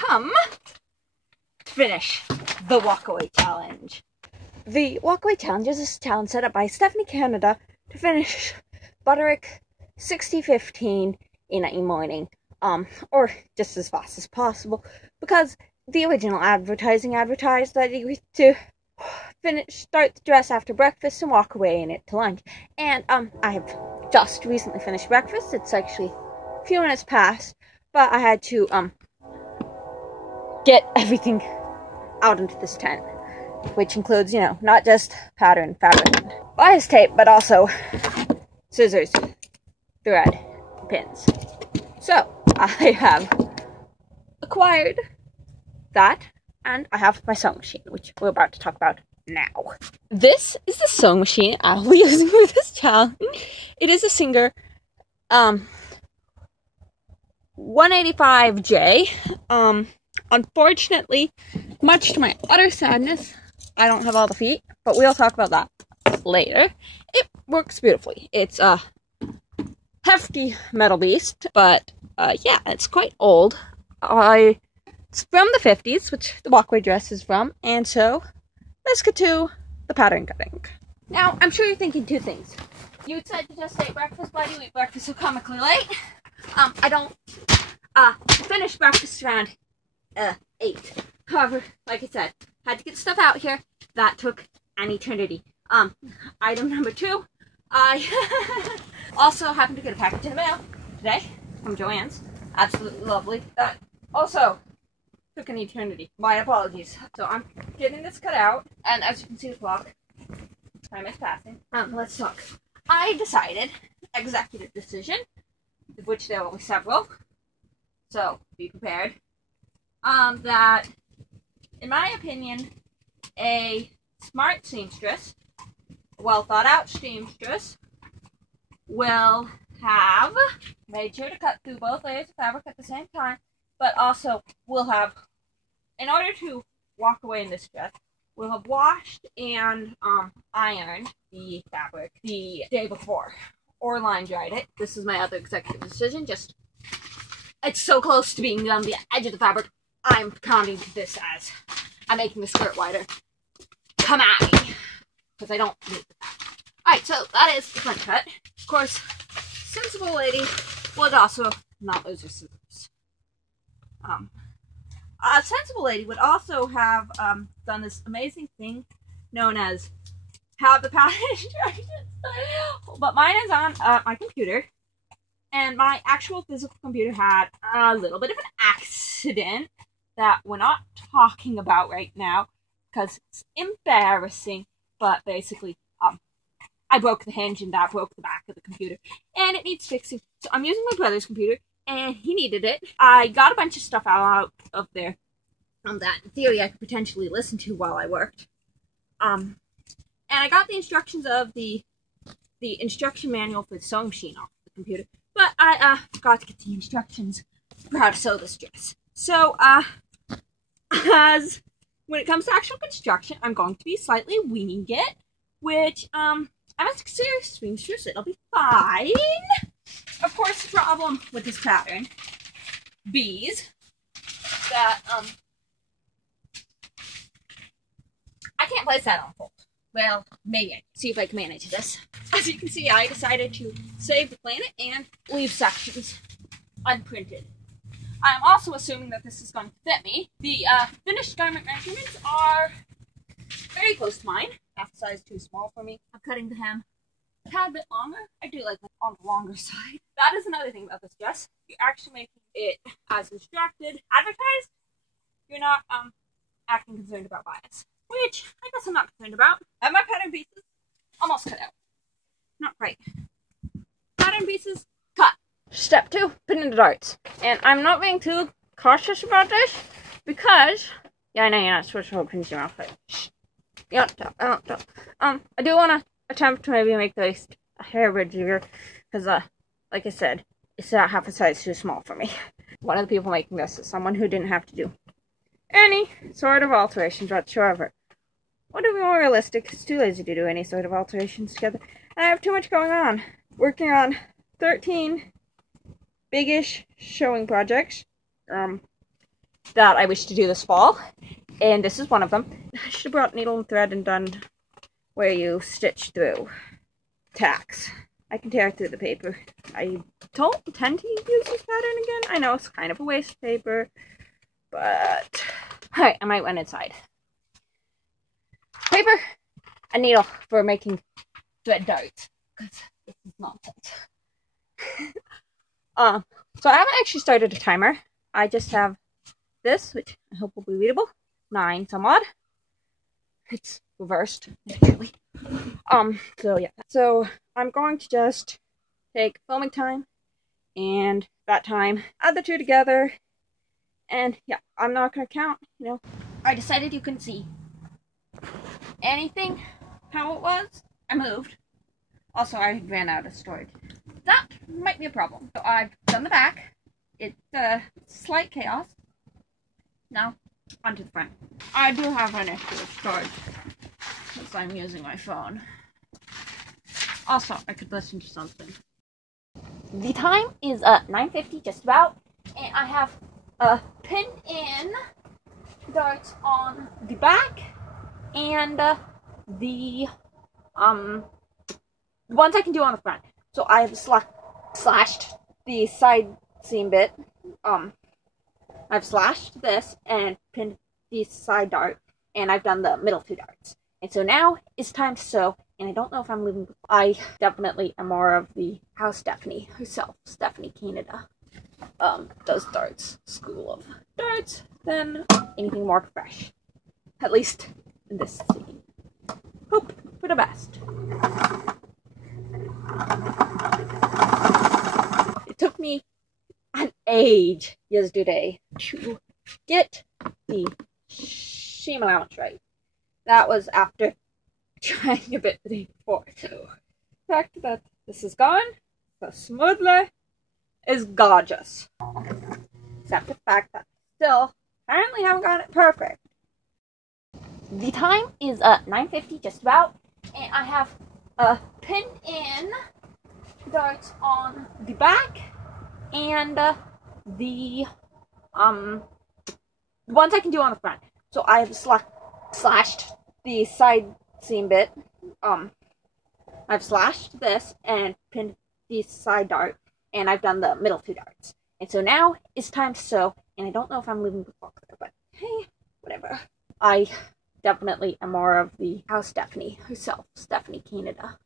come to finish the Walkaway challenge. The Walkaway challenge is a challenge set up by Stephanie Canada to finish Butterick 60-15 in a morning, or just as fast as possible, because the original advertising advertised that you get to start the dress after breakfast and walk away in it to lunch. And I have just recently finished breakfast. It's actually a few minutes past, but I had to get everything out into this tent, which includes, not just pattern, fabric, bias tape, but also scissors, thread, pins. So I have acquired that, and I have my sewing machine, which we're about to talk about now. This is the sewing machine I'll be using for this challenge. It is a Singer 185J. Unfortunately, much to my utter sadness, I don't have all the feet, but we'll talk about that later. It works beautifully. It's a hefty metal beast, but yeah, it's quite old. It's from the 50s, which the Walkaway dress is from, and so let's get to the pattern cutting. Now, I'm sure you're thinking two things. You said to just ate breakfast, why do you eat breakfast so comically late? I don't finish breakfast around 8. However, like I said, had to get stuff out here. That took an eternity. Item number 2, I also happened to get a package in the mail today from Joann's. Absolutely lovely. That also took an eternity. My apologies. So I'm getting this cut out, and as you can see the clock, time is passing. Let's talk. I decided, executive decision, of which there will be several, so be prepared, that, in my opinion, a smart seamstress, well thought out seamstress, will have made sure to cut through both layers of fabric at the same time, but also will have, in order to walk away in this dress, we'll have washed and ironed the fabric the day before, or line dried it. This is my other executive decision. Just, it's so close to being on the edge of the fabric, I'm counting this as I'm making the skirt wider. Come at me, because I don't need the fabric. Alright, so that is the front cut. Of course, sensible lady would also not lose her scissors. A sensible lady would also have done this amazing thing known as have the pattern instructions. But mine is on my computer, and my actual physical computer had a little bit of an accident that we're not talking about right now because it's embarrassing. But basically, I broke the hinge and that broke the back of the computer, and it needs fixing. So I'm using my brother's computer, and he needed it. I got a bunch of stuff out of there that in theory I could potentially listen to while I worked. And I got the instructions of the instruction manual for the sewing machine off the computer, but I forgot to get the instructions for how to sew this dress. So, as when it comes to actual construction, I'm going to be slightly winging it, which, I'm a serious seamstress, it'll be fine. Of course, the problem with this pattern, bees, that, I can't place that on hold. Well, maybe I can see if I can manage this. As you can see, I decided to save the planet and leave sections unprinted. I'm also assuming that this is going to fit me. The finished garment measurements are very close to mine. Half a size too small for me. I'm cutting the hem a tad bit longer. I do like it on the longer side. That is another thing about this dress. You're actually making it as instructed, advertised. You're not acting concerned about bias, which I guess I'm not concerned about. I have my pattern pieces almost cut out. Not quite. Pattern pieces cut. Step 2, pin in the darts. And I'm not being too cautious about this because, yeah, I know you're not supposed to hold pins in your mouth. Shh. You don't tell. I don't tell. I do want to attempt to maybe make the waist a hair bigger because, like I said, it's not half a size too small for me. One of the people making this is someone who didn't have to do any sort of alterations whatsoever. What to be more realistic, it's too lazy to do any sort of alterations together. And I have too much going on. Working on 13 big-ish showing projects. that I wish to do this fall, and this is one of them. I should have brought needle and thread and done where you stitch through tacks. I can tear through the paper. I don't intend to use this pattern again. I know it's kind of a waste of paper, but alright, I might went inside. Paper and needle for making thread darts, because this is nonsense. So I haven't actually started a timer. I just have this, which I hope will be readable. 9 some odd. It's reversed, actually. So yeah. So I'm going to just take filming time and that time, add the two together, and yeah, I'm not gonna count, you know. I decided you couldn't see anything, how it was. I moved. Also, I ran out of storage. That might be a problem. So I've done the back. It's slight chaos. Now, onto the front. I do have an issue with storage, because I'm using my phone. Also, I could listen to something. The time is 9:50, just about, and I have pinned in darts on the back and the ones I can do on the front. So I have slashed the side seam bit. I've slashed this and pinned the side dart, and I've done the middle 2 darts. And so now it's time to sew, and I don't know if I'm leaving. I definitely am more of the how Stephanie herself, Stephanie Canada, does darts, school of darts, than anything more fresh. At least in this scene. Hope for the best. It took me an age yesterday to get the seam allowance right. That was after trying a bit the day before. So the fact that this is gone so smoothly is gorgeous. Except the fact that I still apparently haven't got it perfect. The time is 9:50, just about, and I have pinned in darts on the back and the ones I can do on the front. So I have slashed the side seam bit. I've slashed this and pinned the side dart, and I've done the middle 2 darts. And so now it's time to sew, and I don't know if I'm leaving the book there, but hey, whatever. I definitely am more of the how Stephanie herself, Stephanie Canada,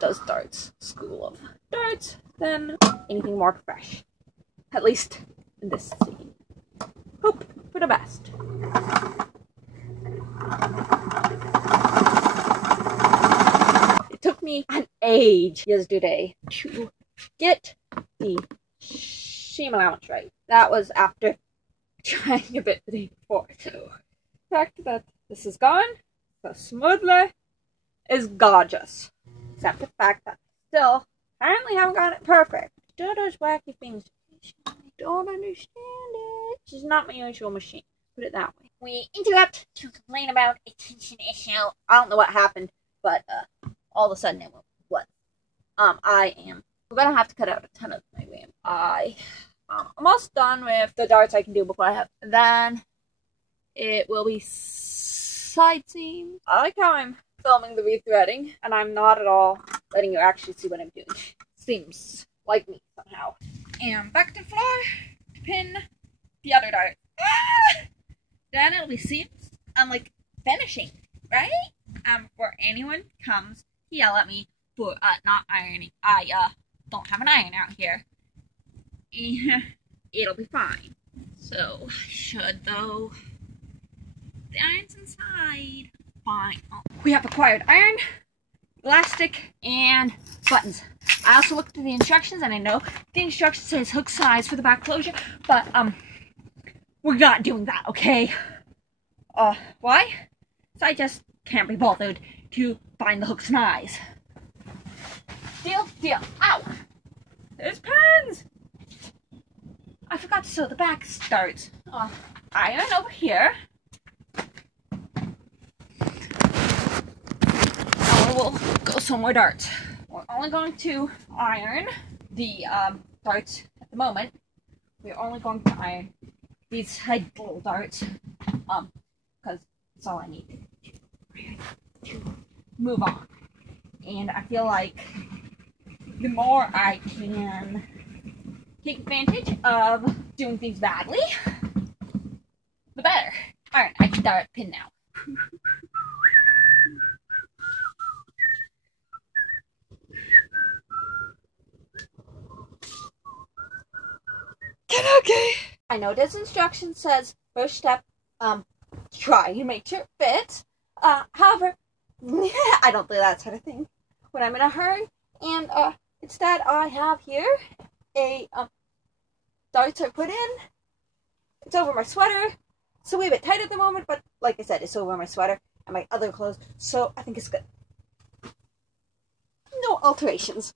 does darts, school of darts, than anything more fresh. At least in this scene. Hope for the best. It took me an age yesterday to get the seam allowance right. That was after trying a bit the day before. So the fact that this is gone so smoothly is gorgeous. Except the fact that I still apparently haven't got it perfect. Dodo's wacky things. I don't understand it. This is not my usual machine. Put it that way. We interrupt to complain about a tension issue. I don't know what happened, but all of a sudden it was. We're gonna have to cut out a ton of my RAM. I'm almost done with the darts I can do before I have. Then it will be side seam. I like how I'm filming the rethreading, and I'm not at all letting you actually see what I'm doing. Seems like me somehow. And back to the floor to pin the other dart. Ah! Then it'll be seams and like finishing, right? Before anyone comes to yell at me for not ironing. I don't have an iron out here. And it'll be fine. So should though. The iron's inside. Fine. We have acquired iron, elastic, and buttons. I also looked through the instructions, and I know the instructions says hook size for the back closure, but we're not doing that, okay? Why? So I just can't be bothered to find the hook size. Deal. Ow! There's pins! I forgot to sew the back darts. Iron over here. We'll go sew more darts. We're only going to iron the darts at the moment. We're only going to iron these tight little darts, because it's all I need to move on. And I feel like the more I can take advantage of doing things badly, the better. Alright, I can dart pin now. Okay. I know this instruction says first step, try and make sure it fits. However, I don't do that sort of thing when I'm in a hurry. And instead, I have here a darts are put in. It's over my sweater. It's a wee bit tight at the moment, but like I said, it's over my sweater and my other clothes, so I think it's good. No alterations.